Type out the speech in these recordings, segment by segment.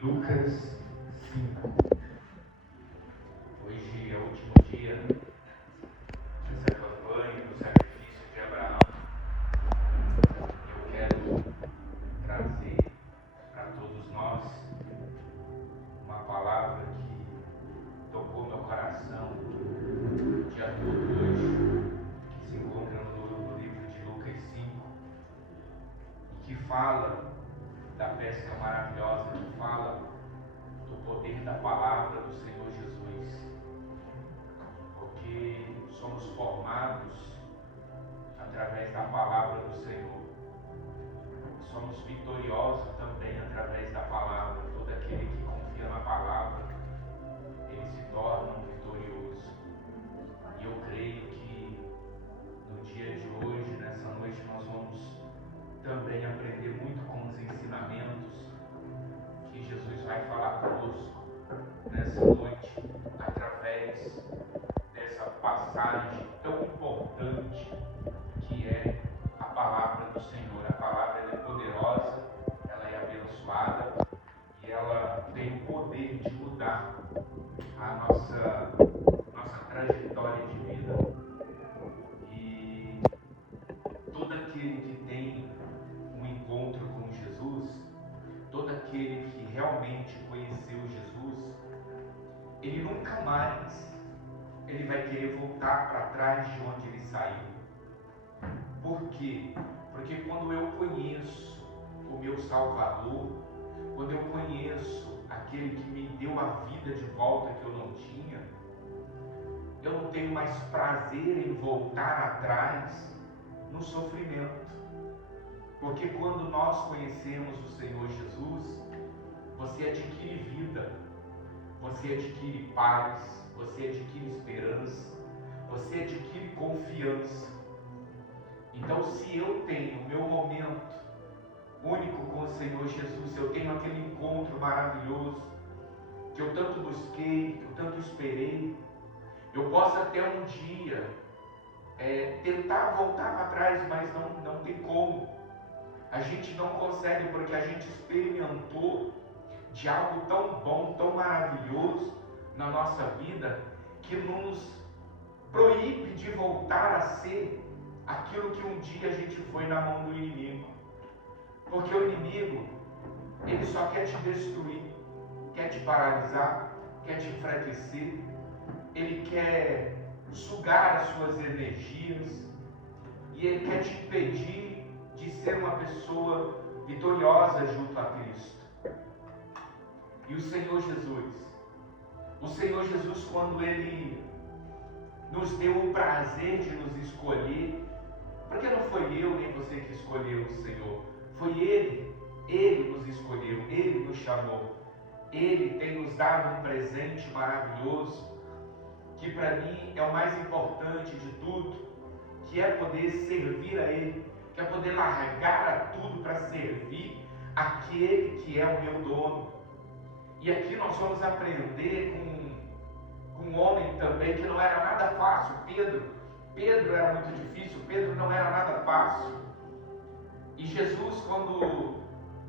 Lucas 5. Hoje é o último dia dessa campanha do sacrifício de Abraão. Eu quero trazer para todos nós uma palavra que tocou meu coração o dia todo hoje, que se encontra no livro de Lucas 5, e que fala da pesca maravilhosa, que fala do poder da palavra do Senhor Jesus, porque somos formados através da palavra do Senhor, somos vitoriosos também através da palavra. Todo aquele que confia na palavra, ele se torna um vitorioso. E eu creio que no dia de hoje, nessa noite, nós vamos também aprender muito com os ensinamentos que Jesus vai falar conosco nessa noite, através dessa passagem tão importante que é a palavra do Senhor. A palavra ela é poderosa, ela é abençoada e ela tem o poder de mudar a nossa trajetória de vida. E todo aquele que tem um encontro com Jesus, todo aquele que realmente conheceu Jesus, ele nunca mais ele vai querer voltar para trás de onde ele saiu. Por quê? Porque quando eu conheço o meu Salvador, quando eu conheço aquele que me deu a vida de volta que eu não tinha, eu não tenho mais prazer em voltar atrás no sofrimento. Porque quando nós conhecemos o Senhor Jesus, você adquire vida, você adquire paz, você adquire esperança, você adquire confiança. Então, se eu tenho o meu momento único com o Senhor Jesus, se eu tenho aquele encontro maravilhoso que eu tanto busquei, que eu tanto esperei, eu posso até um dia tentar voltar para trás, mas não tem como. A gente não consegue, porque a gente experimentou de algo tão bom, tão maravilhoso na nossa vida, que nos proíbe de voltar a ser aquilo que um dia a gente foi na mão do inimigo. Porque o inimigo, ele só quer te destruir, quer te paralisar, quer te enfraquecer, ele quer sugar as suas energias e ele quer te impedir de ser uma pessoa vitoriosa junto a Cristo. E o Senhor Jesus, quando ele nos deu o prazer de nos escolher, porque não foi eu nem você que escolheu o Senhor, foi Ele nos escolheu, Ele nos chamou, Ele tem nos dado um presente maravilhoso, que para mim é o mais importante de tudo, que é poder servir a Ele, que é poder largar tudo para servir aquele que é o meu dono. E aqui nós vamos aprender com um homem também que não era nada fácil, Pedro era muito difícil, Pedro não era nada fácil. E Jesus, quando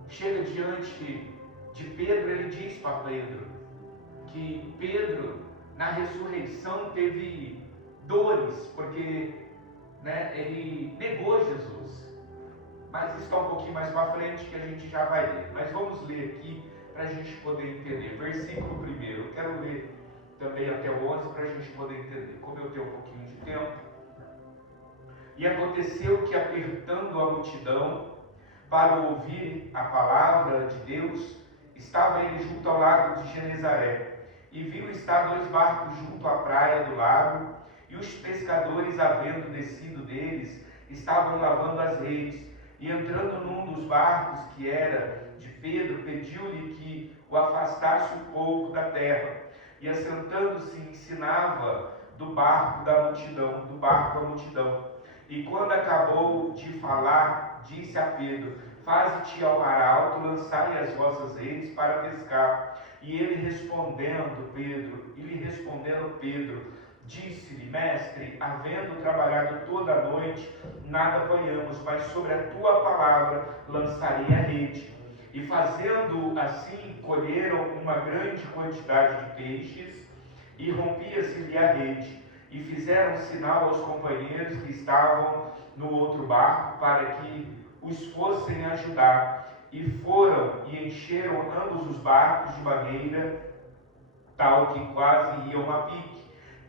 chega diante de Pedro, ele diz para Pedro que Pedro, na ressurreição, teve dores, porque ele negou Jesus. Mas isso está um pouquinho mais para frente que a gente já vai ler. Mas vamos ler aqui para a gente poder entender. Versículo 1. Eu quero ler também até o 11 para a gente poder entender. Como eu tenho um pouquinho de tempo. E aconteceu que, apertando a multidão para ouvir a palavra de Deus, estava ele junto ao lago de Genezaré, e viu estar 2 barcos junto à praia do lago, e os pescadores, havendo descido deles, estavam lavando as redes. E entrando num dos barcos, que era de Pedro, pediu-lhe que o afastasse um pouco da terra, e assentando-se ensinava do barco à multidão. E quando acabou de falar, disse a Pedro: faze-te ao mar alto, lançai as vossas redes para pescar. E lhe respondendo Pedro, disse-lhe: mestre, havendo trabalhado toda a noite, nada apanhamos, mas sobre a tua palavra lançarei a rede. E fazendo assim, colheram uma grande quantidade de peixes, e rompia-se-lhe a rede. E fizeram sinal aos companheiros que estavam no outro barco, para que os fossem ajudar. E foram e encheram ambos os barcos de maneira tal que quase iam a pique.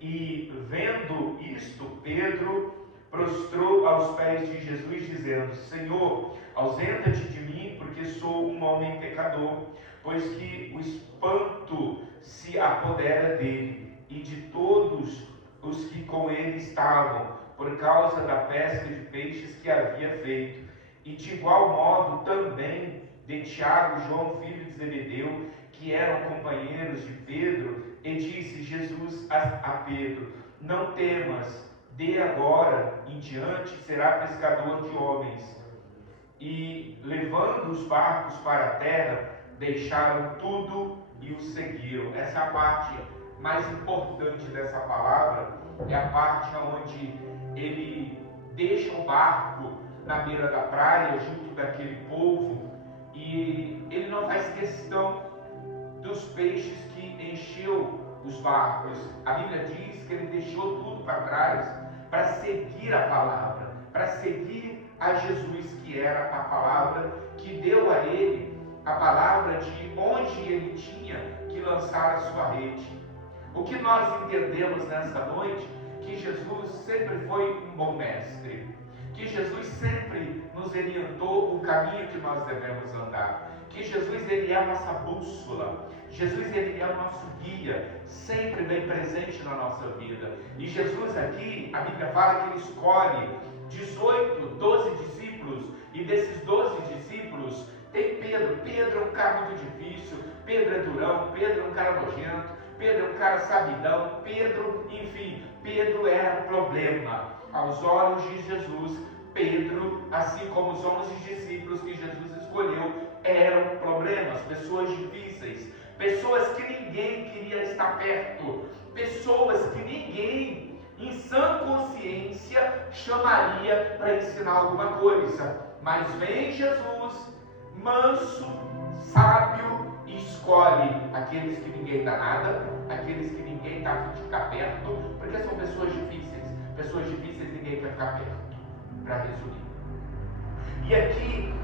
E vendo isto, Pedro prostrou aos pés de Jesus, dizendo: Senhor, ausenta-te de mim, porque sou um homem pecador. Pois que o espanto se apodera dele e de todos os que com ele estavam, por causa da pesca de peixes que havia feito. E de igual modo também de Tiago, João, filho de Zebedeu, que eram companheiros de Pedro. E disse Jesus a Pedro: Não temas, de agora em diante será pescador de homens. E levando os barcos para a terra, deixaram tudo e o seguiram. Essa é a parte mais importante dessa palavra, é a parte onde ele deixa o barco na beira da praia, junto daquele povo, e ele não faz questão dos peixes que encheu os barcos. A Bíblia diz que ele deixou tudo para trás para seguir a palavra, para seguir a Jesus, que era a palavra que deu a ele a palavra de onde ele tinha que lançar a sua rede. O que nós entendemos nessa noite? Que Jesus sempre foi um bom mestre, que Jesus sempre nos orientou o caminho que nós devemos andar, que Jesus ele é a nossa bússola, Jesus ele é o nosso guia, sempre bem presente na nossa vida. E Jesus aqui, a Bíblia fala que ele escolhe 12 discípulos, e desses 12 discípulos tem Pedro. Pedro é um cara muito difícil, Pedro é durão, Pedro é um cara nojento, Pedro é um cara sabidão, Pedro, enfim, Pedro era problema. Aos olhos de Jesus, Pedro, assim como os 11 discípulos que Jesus escolheu, eram problemas, pessoas difíceis, pessoas que ninguém queria estar perto, pessoas que ninguém, em sã consciência, chamaria para ensinar alguma coisa. Mas vem Jesus, manso, sábio, e escolhe aqueles que ninguém dá nada, aqueles que ninguém está a fim de ficar perto, porque são pessoas difíceis ninguém quer ficar perto, para resumir. E aqui,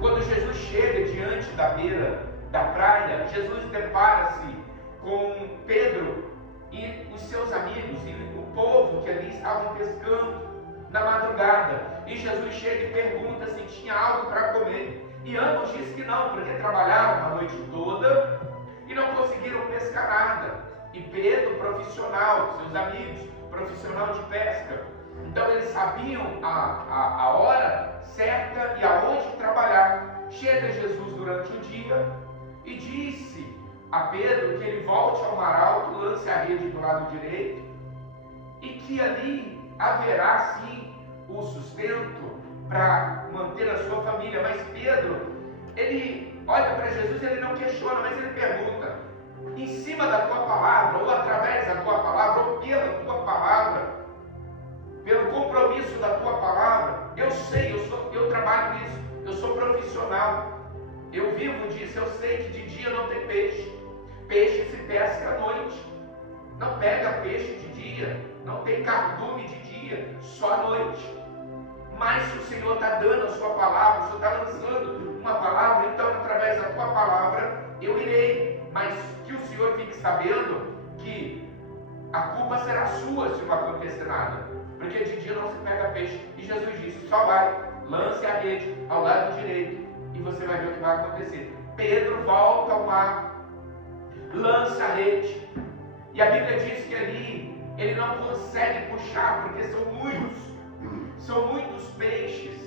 quando Jesus chega diante da beira da praia, Jesus depara-se com Pedro e os seus amigos e o povo que ali estavam pescando na madrugada. E Jesus chega e pergunta se tinha algo para comer. E ambos dizem que não, porque trabalharam a noite toda e não conseguiram pescar nada. E Pedro, profissional, seus amigos, profissional de pesca, então eles sabiam a hora certa e aonde trabalhar. Chega Jesus durante o dia e disse a Pedro que ele volte ao mar alto, lance a rede do lado direito, e que ali haverá sim o sustento para manter a sua família. Mas Pedro, ele olha para Jesus, ele não questiona, mas ele pergunta: em cima da tua palavra, ou através da tua palavra, ou pela tua palavra, pelo compromisso da tua palavra, eu sei, eu trabalho nisso, eu sou profissional, eu vivo disso, eu sei que de dia não tem peixe, peixe se pesca à noite, não pega peixe de dia, não tem cardume de dia, só à noite. Mas se o Senhor está dando a sua palavra, o Senhor está lançando uma palavra, então através da tua palavra eu irei, mas que o Senhor fique sabendo que a culpa será sua se não acontecer nada, porque de dia não se pega peixe. E Jesus disse: só vai, lance a rede ao lado direito e você vai ver o que vai acontecer. Pedro volta ao mar, lança a rede, e a Bíblia diz que ali ele não consegue puxar, porque são muitos peixes,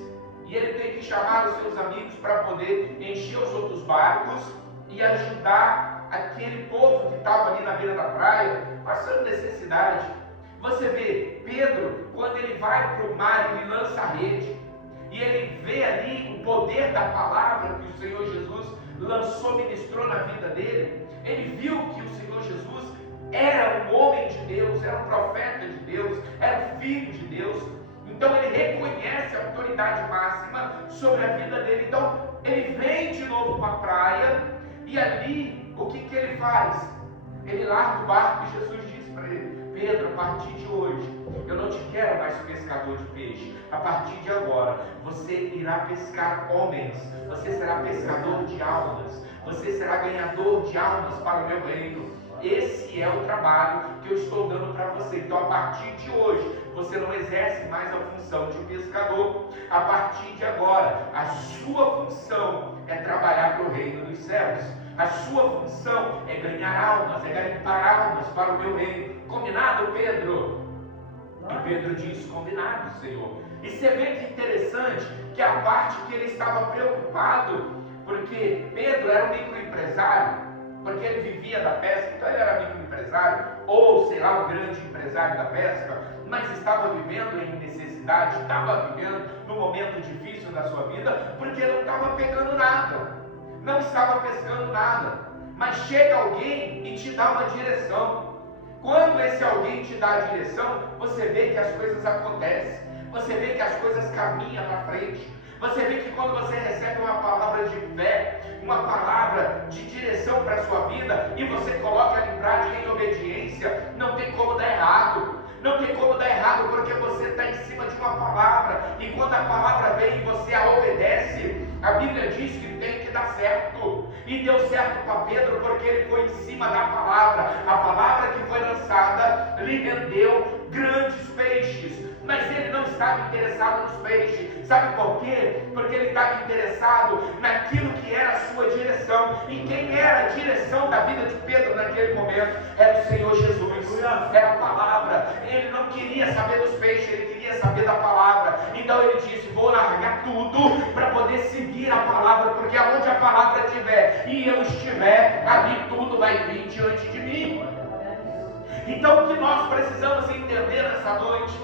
e ele tem que chamar os seus amigos para poder encher os outros barcos e ajudar aquele povo que estava ali na beira da praia, passando necessidade. Você vê, Pedro, quando ele vai para o mar, ele lança a rede, e ele vê ali o poder da palavra que o Senhor Jesus lançou, ministrou na vida dele. Ele viu que o Senhor Jesus era um homem de Deus, era um profeta de Deus, era um filho de Deus. Então ele reconhece a autoridade máxima sobre a vida dele. Então ele vem de novo para a praia, e ali o que ele faz? Ele larga o barco e Jesus diz para ele: Pedro, a partir de hoje eu não te quero mais pescador de peixe. A partir de agora você irá pescar homens, você será pescador de almas, você será ganhador de almas para o meu reino. Esse é o trabalho que eu estou dando para você. Então, a partir de hoje, você não exerce mais a função de pescador. A partir de agora, a sua função é trabalhar para o reino dos céus. A sua função é ganhar almas, é garimpar almas para o meu reino. Combinado, Pedro? E Pedro diz: combinado, Senhor. E você vê que interessante que a parte que ele estava preocupado, porque Pedro era um microempresário, porque ele vivia da pesca, então ele era microempresário, ou sei lá, um grande empresário da pesca, mas estava vivendo em necessidade, estava vivendo num momento difícil da sua vida, porque não estava pegando nada, não estava pescando nada. Mas chega alguém e te dá uma direção. Quando esse alguém te dá a direção, você vê que as coisas acontecem, você vê que as coisas caminham para frente. Você vê que quando você recebe uma palavra de fé, uma palavra de direção para a sua vida, e você coloca ela em prática em obediência, não tem como dar errado. Não tem como dar errado, porque você está em cima de uma palavra, e quando a palavra vem e você a obedece, a Bíblia diz que tem que dar certo. E deu certo para Pedro, porque ele foi em cima da palavra. A palavra que foi lançada lhe rendeu grandes peixes. Mas ele não estava interessado nos peixes. Sabe por quê? Porque ele estava interessado naquilo que era a sua direção. E quem era a direção da vida de Pedro naquele momento? Era o Senhor Jesus. Era a palavra. Ele não queria saber dos peixes, ele queria saber da palavra. Então ele disse: vou largar tudo para poder seguir a palavra, porque aonde a palavra estiver e eu estiver, ali tudo vai vir diante de mim. Então o que nós precisamos entender nessa noite?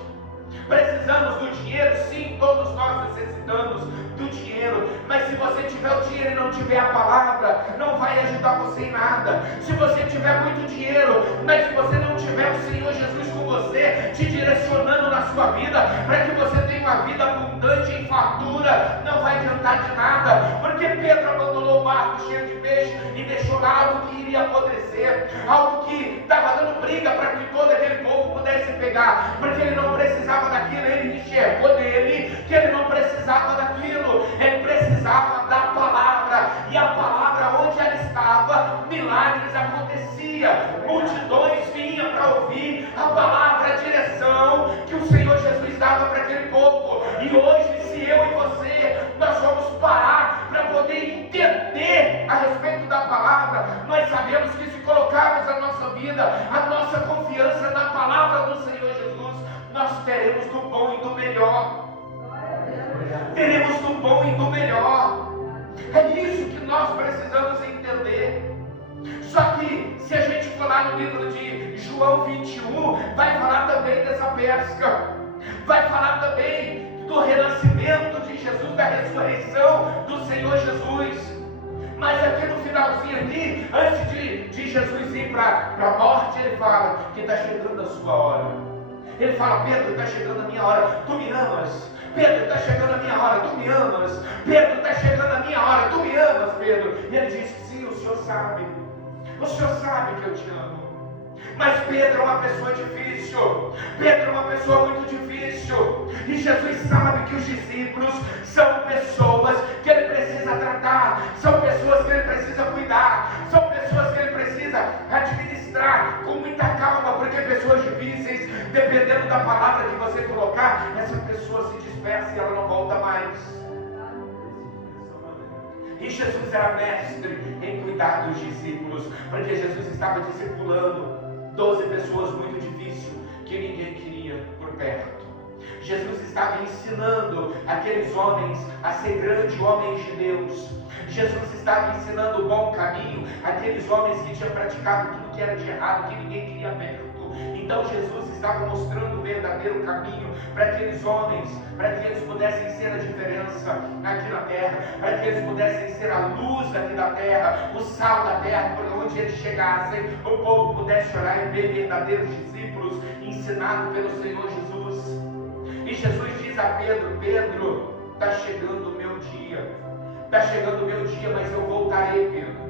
Precisamos do dinheiro? Sim, todos nós necessitamos do dinheiro. Mas se você tiver o dinheiro e não tiver a palavra, não vai ajudar você em nada. Se você tiver muito dinheiro, mas se você não tiver o Senhor Jesus com você, te direcionando na sua vida, para que você tenha uma vida abundante em fartura, não vai adiantar de nada. Porque Pedro abandonou o barco cheio de peixe e deixou lá algo que iria apodrecer, algo que estava dando briga para que todo aquele povo pudesse pegar, porque ele não precisava daquilo. Ele enxergou nele que ele não precisava daquilo, ele precisava da palavra, e a palavra onde ela estava, milagres aconteciam, multidões vinham para ouvir a palavra, a direção que o Senhor Jesus dava para aquele povo. E hoje, se eu e você, nós vamos parar para poder entender a respeito da palavra, nós sabemos que se colocarmos a nossa vida, a nossa confiança na palavra do Senhor Jesus, nós teremos do bom e do melhor. Teremos do bom e do melhor. É isso que nós precisamos entender. Só que se a gente for lá no livro de João 21, vai falar também dessa pesca, vai falar também do renascimento de Jesus, da ressurreição do Senhor Jesus. Mas aqui no finalzinho aqui, antes de Jesus ir para a morte, ele fala que está chegando a sua hora. Ele fala: Pedro, está chegando a minha hora, tu me amas. Pedro, está chegando a minha hora, tu me amas. Pedro, está chegando a minha hora, tu me amas, Pedro. E ele diz: sim, o Senhor sabe. O Senhor sabe que eu te amo. Mas Pedro é uma pessoa difícil. Pedro é uma pessoa muito difícil. E Jesus sabe que os discípulos são pessoas que ele precisa tratar, são pessoas que ele precisa cuidar, são pessoas que ele precisa administrar com muita calma, porque pessoas difíceis, dependendo da palavra que você colocar, essa pessoa se dispersa e ela não volta mais. E Jesus era mestre em cuidar dos discípulos, porque Jesus estava discipulando 12 pessoas muito difíceis que ninguém queria por perto. Jesus estava ensinando aqueles homens a ser grandes homens de Deus. Jesus estava ensinando o bom caminho àqueles homens que tinham praticado tudo que era de errado, que ninguém queria perto. Então Jesus estava mostrando o verdadeiro caminho para aqueles homens, para que eles pudessem ser a diferença aqui na terra, para que eles pudessem ser a luz aqui da terra, o sal da terra, por onde eles chegassem, o povo pudesse orar e ver verdadeiros discípulos ensinados pelo Senhor Jesus. E Jesus diz a Pedro: Pedro, está chegando o meu dia. Está chegando o meu dia, mas eu voltarei, Pedro.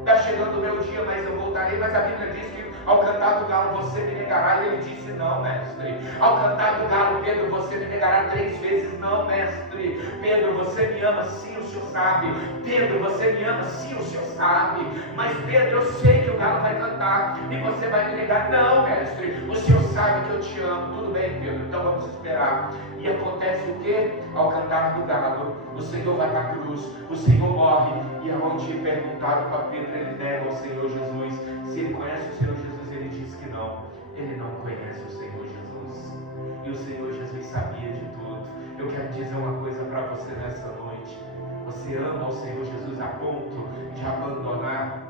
Está chegando o meu dia, mas eu voltarei. Mas a Bíblia diz que ao cantar do galo você me negará. E ele disse: não, mestre. Ao cantar do galo, Pedro, você me negará 3 vezes. Não, mestre. Pedro, você me ama, sim, o Senhor sabe. Pedro, você me ama, sim, o Senhor sabe. Mas Pedro, eu sei que o galo vai cantar e você vai me negar. Não, mestre, o Senhor sabe que eu te amo. Tudo bem, Pedro, então vamos esperar. E acontece o que? Ao cantar do galo, o Senhor vai para a cruz, o Senhor morre. E aonde perguntado para Pedro, ele nega ao Senhor Jesus. Se ele conhece o Senhor Jesus, ele diz que não. Ele não conhece o Senhor Jesus. E o Senhor Jesus sabia de tudo. Eu quero dizer uma coisa para você nessa noite. Você ama o Senhor Jesus a ponto de abandonar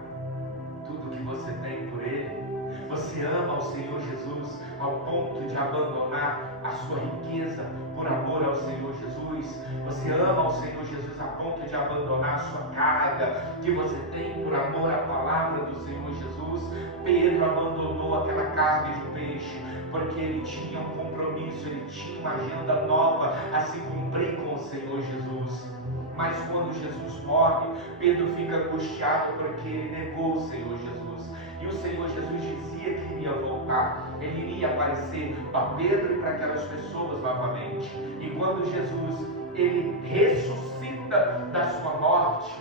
tudo que você tem por Ele? Você ama o Senhor Jesus ao ponto de abandonar a sua riqueza por amor ao Senhor Jesus? Você ama o Senhor Jesus a ponto de abandonar a sua carga que você tem por amor à palavra do Senhor Jesus? Pedro abandonou aquela carga de um peixe porque ele tinha um compromisso, ele tinha uma agenda nova a se cumprir com o Senhor Jesus. Mas quando Jesus morre, Pedro fica angustiado porque ele negou o Senhor Jesus. E o Senhor Jesus dizia que iria voltar, ele iria aparecer para Pedro e para aquelas pessoas novamente. E quando Jesus ele ressuscita da sua morte,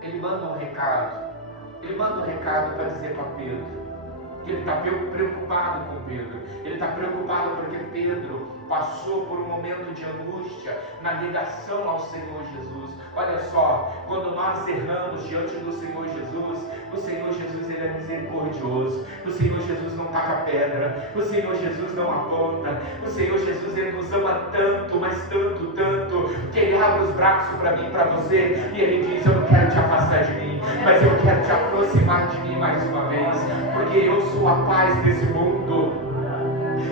ele manda um recado. Ele manda um recado para dizer para Pedro que ele está preocupado com Pedro. Ele está preocupado porque Pedro passou por um momento de angústia na negação ao Senhor Jesus. Olha só, quando nós erramos diante do Senhor Jesus, o Senhor Jesus ele é misericordioso. O Senhor Jesus não taca pedra. O Senhor Jesus não aponta. O Senhor Jesus ele nos ama tanto, mas tanto, tanto, que ele abre os braços para mim, para você, e ele diz: eu não quero te afastar de mim, mas eu quero te aproximar de mim mais uma vez, porque eu sou a paz desse mundo.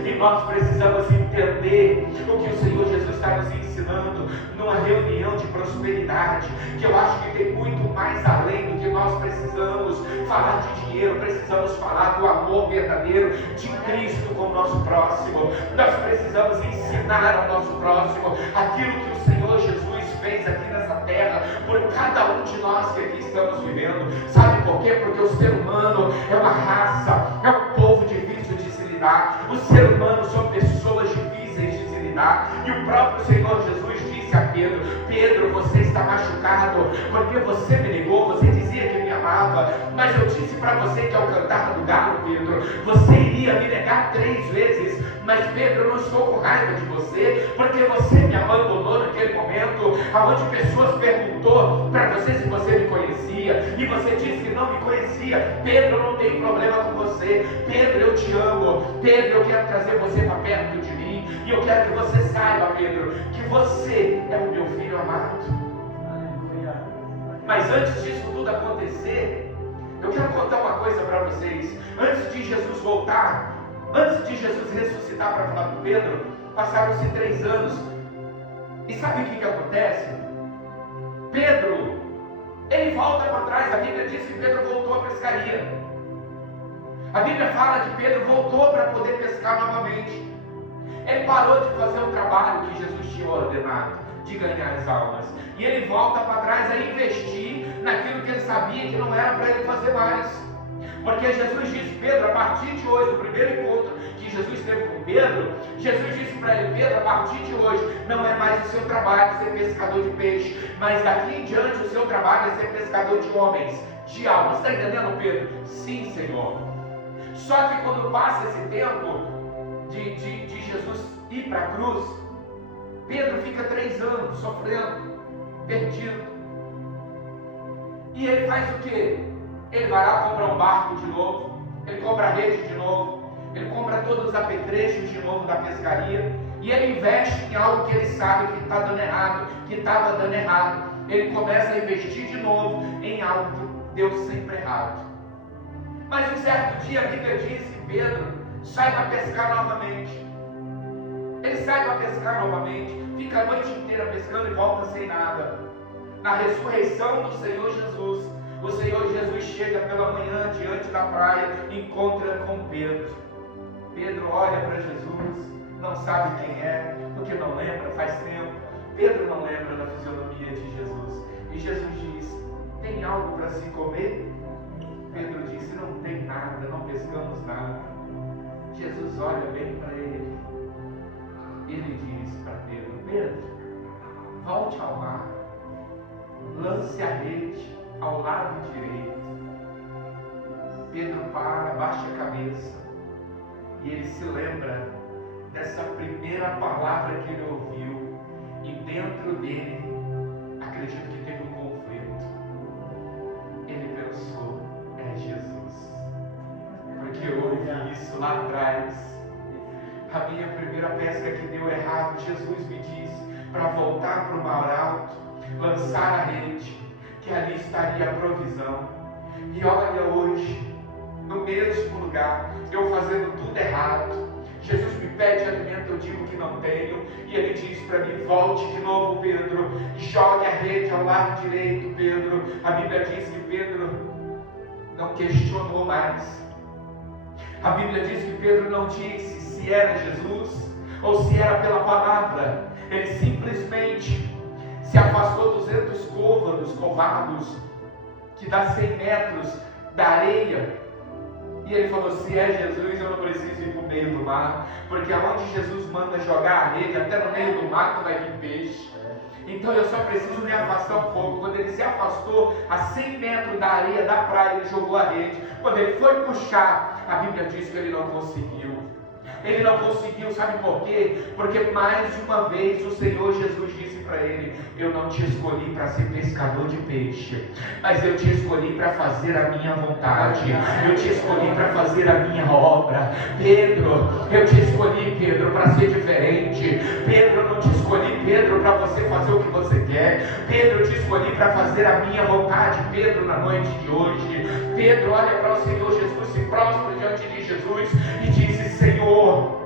E nós precisamos entender o que o Senhor Jesus está nos ensinando numa reunião de prosperidade, que eu acho que tem muito mais além do que nós precisamos falar de dinheiro. Precisamos falar do amor verdadeiro de Cristo com o nosso próximo. Nós precisamos ensinar ao nosso próximo aquilo que o Senhor Jesus fez aqui nessa terra por cada um de nós que aqui estamos vivendo. Sabe por quê? Porque o ser humano é uma raça, é um povo difícil de se lidar. O ser humano são pessoas difíceis de se lidar. E o próprio Senhor Jesus disse a Pedro: Pedro, você está machucado porque você me negou. Você dizia que me amava, mas eu disse para você que ao cantar do galo, Pedro, você iria me negar 3 vezes. Mas Pedro, eu não estou com raiva de você, porque você me abandonou naquele momento, onde pessoas perguntou para você se você me conhecia, e você disse que não me conhecia. Pedro, eu não tenho problema com você. Pedro, eu te amo. Pedro, eu quero trazer você para perto de mim, e eu quero que você saiba, Pedro, que você é o meu filho amado. Mas antes disso tudo acontecer, eu quero contar uma coisa para vocês. Antes de Jesus voltar, antes de Jesus ressuscitar para falar com Pedro, passaram-se 3 anos. E sabe o que acontece? Pedro, ele volta para trás. A Bíblia diz que Pedro voltou à pescaria. A Bíblia fala que Pedro voltou para poder pescar novamente. Ele parou de fazer o trabalho que Jesus tinha ordenado, de ganhar as almas. E ele volta para trás a investir naquilo que ele sabia que não era para ele fazer mais. Porque Jesus disse: Pedro, a partir de hoje, no primeiro encontro que Jesus teve com Pedro, Jesus disse para ele: Pedro, a partir de hoje não é mais o seu trabalho ser pescador de peixe, mas daqui em diante o seu trabalho é ser pescador de homens, de almas. Está entendendo, Pedro? Sim, Senhor. Só que quando passa esse tempo de Jesus ir para a cruz, Pedro fica 3 anos sofrendo, perdido. E ele faz o quê? Ele vai lá comprar um barco de novo, ele compra a rede de novo, ele compra todos os apetrechos de novo da pescaria, e ele investe em algo que ele sabe que está dando errado, que estava dando errado. Ele começa a investir de novo em algo que deu sempre errado. Mas um certo dia a Bíblia diz que Pedro sai para pescar novamente. Ele sai para pescar novamente, fica a noite inteira pescando e volta sem nada. Na ressurreição do Senhor Jesus, o Senhor Jesus chega pela manhã diante da praia e encontra com Pedro. Pedro olha para Jesus, não sabe quem é, porque porque não lembra, faz tempo. Pedro não lembra da fisionomia de Jesus. E Jesus diz: tem algo para se comer? Pedro disse: não tem nada, não pescamos nada. Jesus olha bem para ele. Ele diz para Pedro: Pedro, volte ao mar, lance a rede ao lado direito. Pedro para, baixa a cabeça e ele se lembra dessa primeira palavra que ele ouviu, e dentro dele, acredito que teve um conflito. Ele pensou: é Jesus, porque eu ouvi isso lá atrás. A minha primeira pesca que deu errado, Jesus me disse para voltar para o mar alto, lançar a rede, que ali estaria a provisão. E olha hoje, no mesmo lugar, eu fazendo tudo errado, Jesus me pede alimento, eu digo que não tenho, e ele diz para mim: volte de novo, Pedro, jogue a rede ao lado direito, Pedro. A Bíblia diz que Pedro não questionou mais. A Bíblia diz que Pedro não disse se era Jesus ou se era pela palavra. Ele simplesmente se afastou 200 côvados, que dá 100 metros da areia. E ele falou: se é Jesus, eu não preciso ir para o meio do mar, porque aonde Jesus manda jogar a rede, até no meio do mar vai vir peixe. Então eu só preciso me afastar um pouco. Quando ele se afastou a 100 metros da areia da praia, ele jogou a rede. Quando ele foi puxar, a Bíblia diz que ele não conseguiu. Ele não conseguiu, sabe por quê? Porque mais uma vez o Senhor Jesus disse para ele: eu não te escolhi para ser pescador de peixe, mas eu te escolhi para fazer a minha vontade, eu te escolhi para fazer a minha obra. Pedro, eu te escolhi, Pedro, para ser diferente. Pedro, eu não te escolhi, Pedro, para você fazer o que você quer. Pedro, eu te escolhi para fazer a minha vontade. Pedro, na noite de hoje, Pedro olha para o Senhor Jesus, se prostra diante de Jesus e disse: Senhor,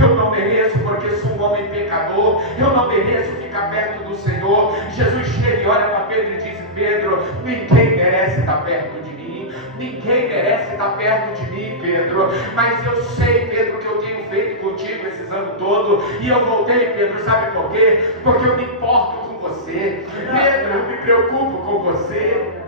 eu não mereço, porque sou um homem pecador, eu não mereço ficar perto do Senhor. Jesus chega e olha para Pedro e diz: Pedro, ninguém merece estar perto de mim, ninguém merece estar perto de mim, Pedro, mas eu sei, Pedro, que eu tenho feito contigo esses anos todos, e eu voltei, Pedro, sabe por quê? Porque eu me importo com você, Pedro, eu me preocupo com você.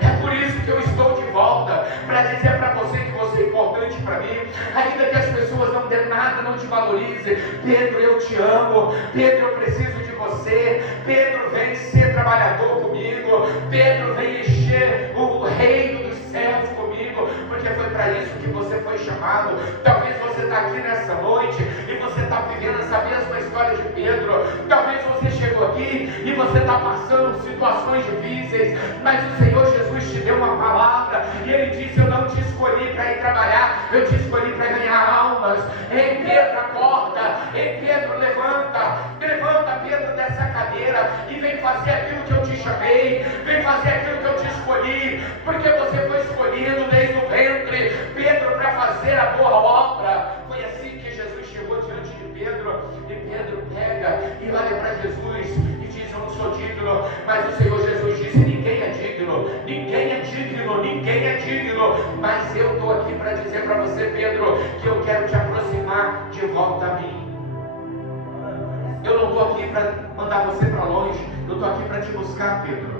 É por isso que eu estou de volta, para dizer para você que você é importante para mim, ainda que as pessoas não dêem nada, não te valorizem. Pedro, eu te amo. Pedro, eu preciso de você. Pedro, vem ser trabalhador comigo. Pedro, vem encher o reino dos céus comigo, porque foi para isso que você foi chamado. Talvez você está aqui nessa noite e você está vivendo essa mesma história de Pedro. Talvez você chegou aqui e você está passando situações difíceis, mas o Senhor Jesus te deu uma palavra e Ele disse: eu não te escolhi para ir trabalhar, eu te escolhi para ganhar almas. Ei, Pedro, acorda. Ei, Pedro, levanta, Pedro, dessa cadeira e vem fazer aquilo que eu te chamei, vem fazer aquilo que eu te escolhi, porque você foi escolhido desde o ventre, Pedro, para fazer a boa obra. Foi assim que Jesus chegou diante de Pedro, e Pedro pega e olha para Jesus e diz: eu não sou digno, mas o Senhor Jesus disse: ninguém é digno, ninguém é digno, ninguém é digno, mas eu estou aqui para dizer para você, Pedro, que eu quero te aproximar de volta a mim. Eu não estou aqui para mandar você para longe, eu estou aqui para te buscar, Pedro.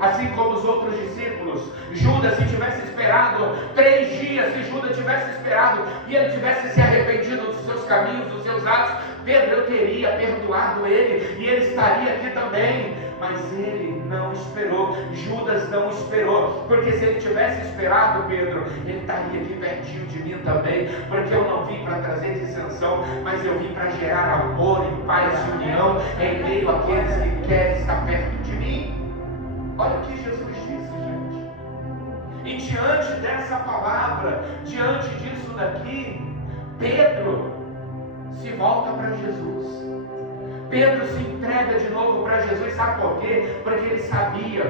Assim como os outros discípulos, Judas, se tivesse esperado 3 dias, se Judas tivesse esperado e ele tivesse se arrependido dos seus caminhos, dos seus atos, Pedro, eu teria perdoado ele e ele estaria aqui também. Mas ele não esperou, Judas não esperou, porque se ele tivesse esperado, Pedro, ele estaria aqui pertinho de mim também, porque eu não vim para trazer dissensão, mas eu vim para gerar amor e paz e união em meio àqueles que querem estar perto de mim. Olha o que Jesus disse, gente. E diante dessa palavra, diante disso daqui, Pedro se volta para Jesus. Pedro se entrega de novo para Jesus, sabe por quê? Porque ele sabia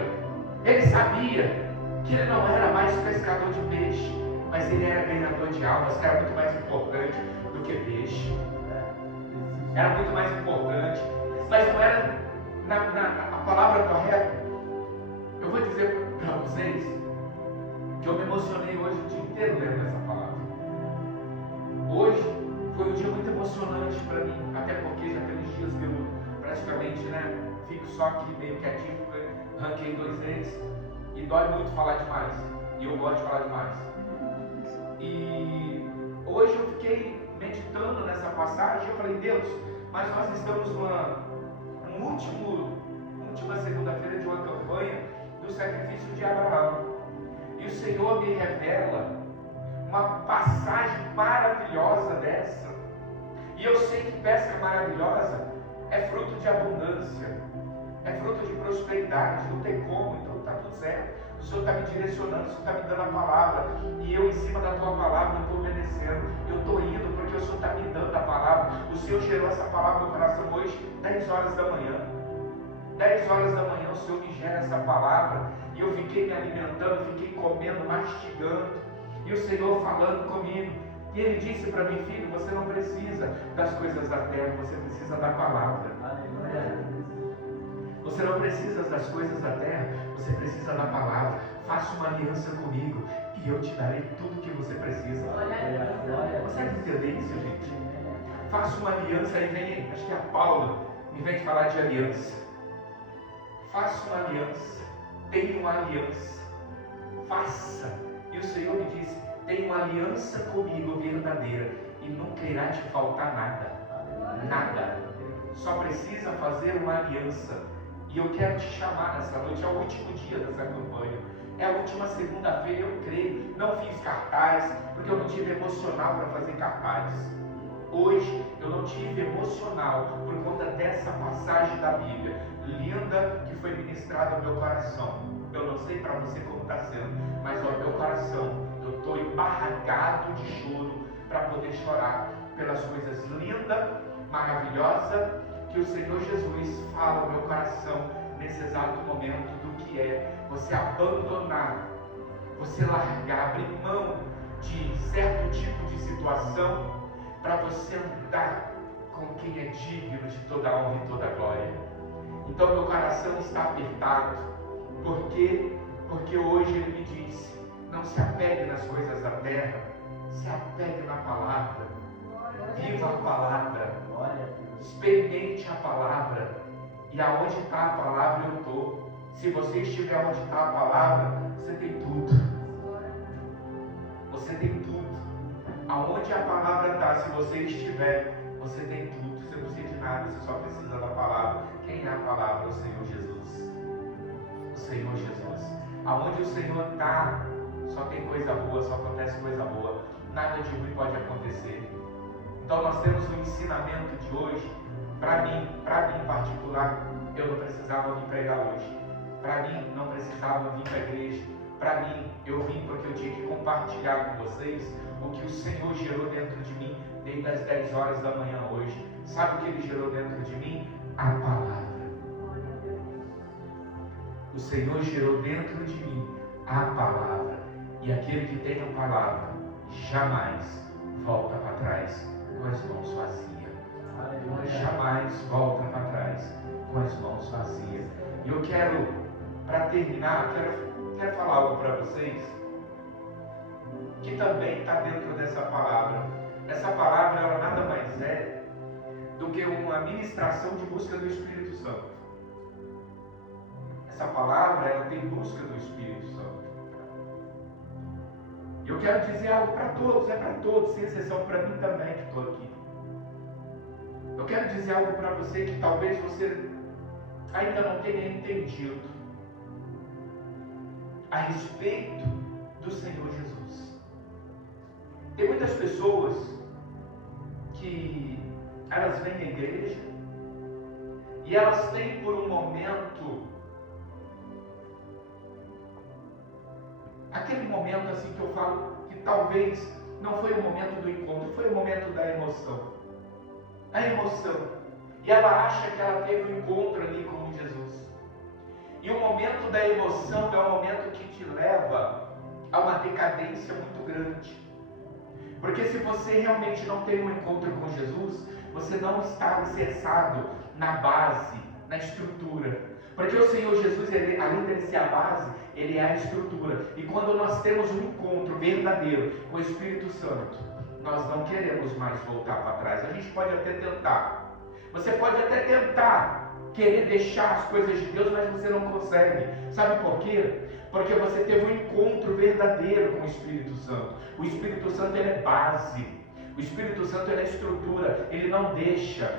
que ele não era mais pescador de peixe, mas ele era ganhador de almas, que era muito mais importante do que peixe. Era muito mais importante, mas não era a palavra correta. Eu vou dizer para vocês que eu me emocionei hoje o dia inteiro lendo essa palavra. Hoje Foi um dia muito emocionante para mim, até porque já tem uns dias que eu praticamente, fico só aqui meio quietinho, porque ranquei 2 vezes e dói muito falar demais. E eu gosto de falar demais. E hoje eu fiquei meditando nessa passagem. Eu falei, Deus, mas nós estamos numa última segunda-feira de uma campanha do sacrifício de Abraão. E o Senhor me revela uma passagem maravilhosa dessa. E eu sei que pesca maravilhosa é fruto de abundância, é fruto de prosperidade, não tem como, então está tudo certo. O Senhor está me direcionando, o Senhor está me dando a palavra, e eu, em cima da tua palavra, eu estou obedecendo, eu estou indo porque o Senhor está me dando a palavra. O Senhor gerou essa palavra no coração hoje, 10 horas da manhã. 10 horas da manhã o Senhor me gera essa palavra, e eu fiquei me alimentando, fiquei comendo, mastigando, e o Senhor falando comigo. E Ele disse para mim, filho, você não precisa das coisas da terra, você precisa da palavra. Você não precisa das coisas da terra, você precisa da palavra. Faça uma aliança comigo e eu te darei tudo o que você precisa. Consegue entender isso, gente? Faça uma aliança, aí vem, acho que é a Paula me vem falar de aliança. Faça uma aliança, tenha uma aliança, faça. E o Senhor me disse, tenha uma aliança comigo verdadeira e nunca irá te faltar nada. Nada. Só precisa fazer uma aliança. E eu quero te chamar nessa noite, é o último dia dessa campanha. É a última segunda-feira, eu creio. Não fiz cartaz, porque eu não tive emocional para fazer cartaz. Hoje eu não tive emocional por conta dessa passagem da Bíblia linda que foi ministrada ao meu coração. Eu não sei para você como está sendo, mas ao meu coração eu estou embarragado de choro para poder chorar pelas coisas lindas, maravilhosas que o Senhor Jesus fala ao meu coração nesse exato momento, do que é você abandonar, você largar, abrir mão de certo tipo de situação para você andar com quem é digno de toda honra e toda glória. Então meu coração está apertado. Por quê? Porque hoje Ele me disse, não se apegue nas coisas da terra, se apegue na palavra. Viva a palavra, experimente a palavra, e aonde está a palavra eu estou. Se você estiver onde está a palavra, você tem tudo. Você tem tudo. Aonde a palavra está, se você estiver, você tem tudo. Você não precisa de nada, você só precisa da palavra. Quem é a palavra? O Senhor Jesus. O Senhor Jesus. Aonde o Senhor está, só tem coisa boa, só acontece coisa boa. Nada de ruim pode acontecer. Então nós temos um ensinamento de hoje. Para mim em particular, eu não precisava vir pregar hoje. Para mim, não precisava vir para a igreja. Para mim, eu vim porque eu tinha que compartilhar com vocês o que o Senhor gerou dentro de mim desde as 10 horas da manhã hoje. Sabe o que Ele gerou dentro de mim? A palavra. O Senhor gerou dentro de mim a palavra. E aquele que tem a palavra jamais volta para trás com as mãos vazias. Jamais volta para trás com as mãos vazias. E eu quero, para terminar, quero falar algo para vocês que também está dentro dessa palavra. Essa palavra, ela nada mais é do que uma ministração de busca do Espírito Santo. Essa palavra, ela tem busca do Espírito Santo. E eu quero dizer algo para todos, é para todos, sem exceção, para mim também que estou aqui. Eu quero dizer algo para você que talvez você ainda não tenha entendido a respeito do Senhor Jesus. Tem muitas pessoas que elas vêm à igreja e elas têm por um momento aquele momento assim que eu falo que talvez não foi o momento do encontro, foi o momento da emoção. A emoção. E ela acha que ela teve um encontro ali com Jesus. E o momento da emoção é o momento que te leva a uma decadência muito grande. Porque se você realmente não tem um encontro com Jesus, você não está alicerçado na base, na estrutura. Porque o Senhor Jesus, além dele ser a base, Ele é a estrutura. E quando nós temos um encontro verdadeiro com o Espírito Santo, nós não queremos mais voltar para trás. A gente pode até tentar. Você pode até tentar querer deixar as coisas de Deus, mas você não consegue. Sabe por quê? Porque você teve um encontro verdadeiro com o Espírito Santo. O Espírito Santo, ele é base. O Espírito Santo, ele é estrutura. Ele não deixa.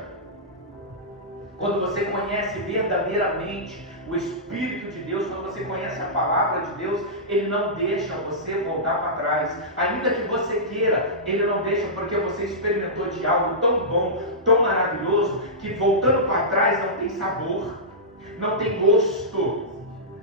Quando você conhece verdadeiramente o Espírito de Deus, quando você conhece a palavra de Deus, ele não deixa você voltar para trás. Ainda que você queira, ele não deixa, porque você experimentou de algo tão bom, tão maravilhoso, que voltando para trás não tem sabor, não tem gosto.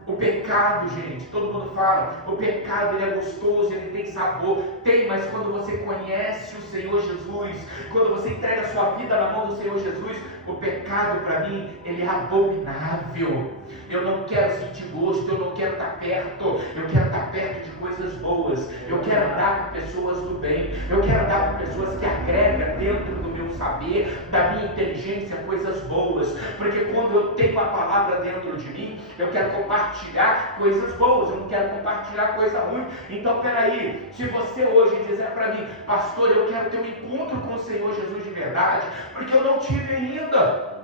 O pecado, gente, todo mundo fala, o pecado ele é gostoso, ele tem sabor, tem, mas quando você conhece o Senhor Jesus, quando você entrega a sua vida na mão do Senhor Jesus, o pecado para mim, ele é abominável. Eu não quero sentir gosto, eu não quero estar perto, eu quero estar perto de coisas boas, eu quero andar com pessoas do bem, eu quero andar com pessoas que agregam dentro do meu saber, da minha inteligência, coisas boas, porque quando eu tenho a palavra dentro de mim, eu quero compartilhar coisas boas, eu não quero compartilhar coisa ruim. Então peraí, se você hoje dizer para mim, pastor, eu quero ter um encontro com o Senhor Jesus de verdade, porque eu não tive ainda.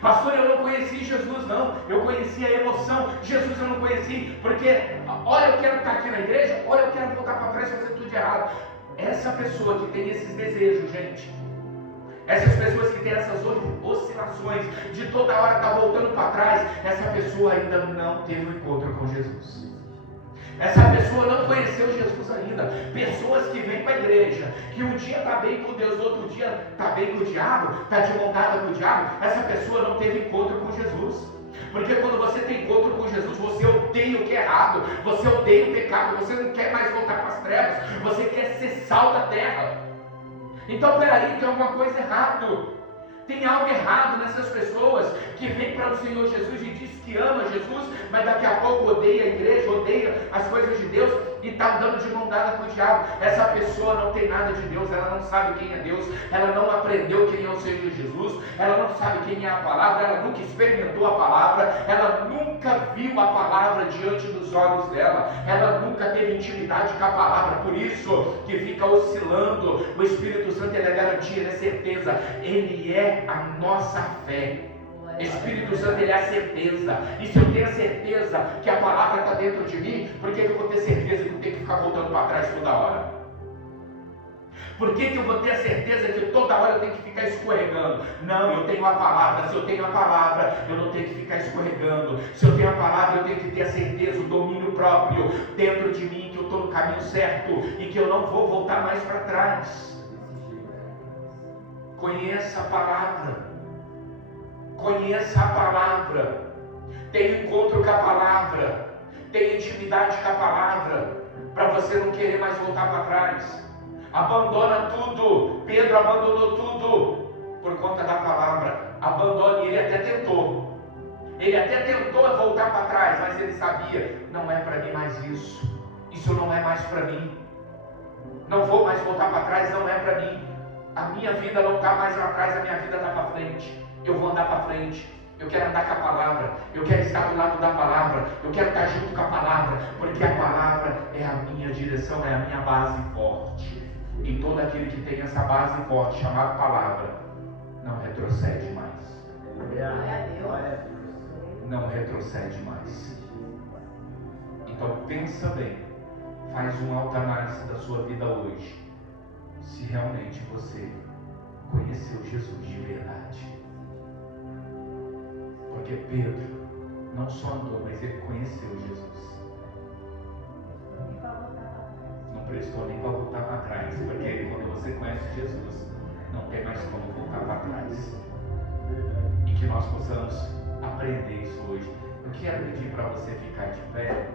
Pastor, eu não conheci Jesus não, eu conheci a emoção, Jesus eu não conheci, porque olha, eu quero estar aqui na igreja, olha, eu quero voltar para trás e fazer tudo de errado. Essa pessoa que tem esses desejos, gente, essas pessoas que têm essas oscilações, de toda hora estar voltando para trás, essa pessoa ainda não teve um encontro com Jesus. Essa pessoa não conheceu Jesus ainda. Pessoas que vêm para a igreja, que um dia está bem com Deus, outro dia está bem com o diabo, está de mão dada com o diabo, essa pessoa não teve encontro com Jesus. Porque quando você tem encontro com Jesus, você odeia o que é errado, você odeia o pecado, você não quer mais voltar para as trevas, você quer ser sal da terra. Então peraí, tem alguma coisa errada. Tem algo errado nessas pessoas que vêm para o Senhor Jesus e diz que ama Jesus, mas daqui a pouco odeia a igreja, odeia as coisas de Deus e está andando de mão dada com o diabo. Essa pessoa não tem nada de Deus, ela não sabe quem é Deus, ela não aprendeu quem é o Senhor Jesus, ela não sabe quem é a palavra, ela nunca experimentou a palavra, ela nunca viu a palavra diante dos olhos dela, ela nunca teve intimidade com a palavra, por isso que fica oscilando. O Espírito Santo ele é garantia, ele é certeza, ele é a nossa fé. Espírito Santo, ele é a certeza. E se eu tenho a certeza que a palavra está dentro de mim, por que eu vou ter certeza que eu tenho que ficar voltando para trás toda hora? Por que eu vou ter a certeza que toda hora eu tenho que ficar escorregando? Não, eu tenho a palavra. Se eu tenho a palavra, eu não tenho que ficar escorregando. Se eu tenho a palavra, eu tenho que ter a certeza, o domínio próprio dentro de mim, que eu estou no caminho certo e que eu não vou voltar mais para trás. Conheça a palavra. Conheça a palavra, tenha encontro com a palavra, tenha intimidade com a palavra, para você não querer mais voltar para trás. Abandona tudo. Pedro abandonou tudo por conta da palavra. Abandone. Ele até tentou voltar para trás, mas ele sabia, não é para mim mais isso não é mais para mim, não vou mais voltar para trás, não é para mim, a minha vida não está mais lá atrás, a minha vida está para frente. Eu vou andar para frente, eu quero andar com a palavra, eu quero estar do lado da palavra, eu quero estar junto com a palavra, porque a palavra é a minha direção, é a minha base forte. E todo aquele que tem essa base forte, chamada palavra, não retrocede mais. Não retrocede mais. Então pensa bem, faz uma autoanálise da sua vida hoje, se realmente você conheceu Jesus de verdade. Porque Pedro não só andou, mas ele conheceu Jesus. Não prestou nem para voltar para trás, porque quando você conhece Jesus, não tem mais como voltar para trás. E que nós possamos aprender isso hoje. Eu quero pedir para você ficar de pé.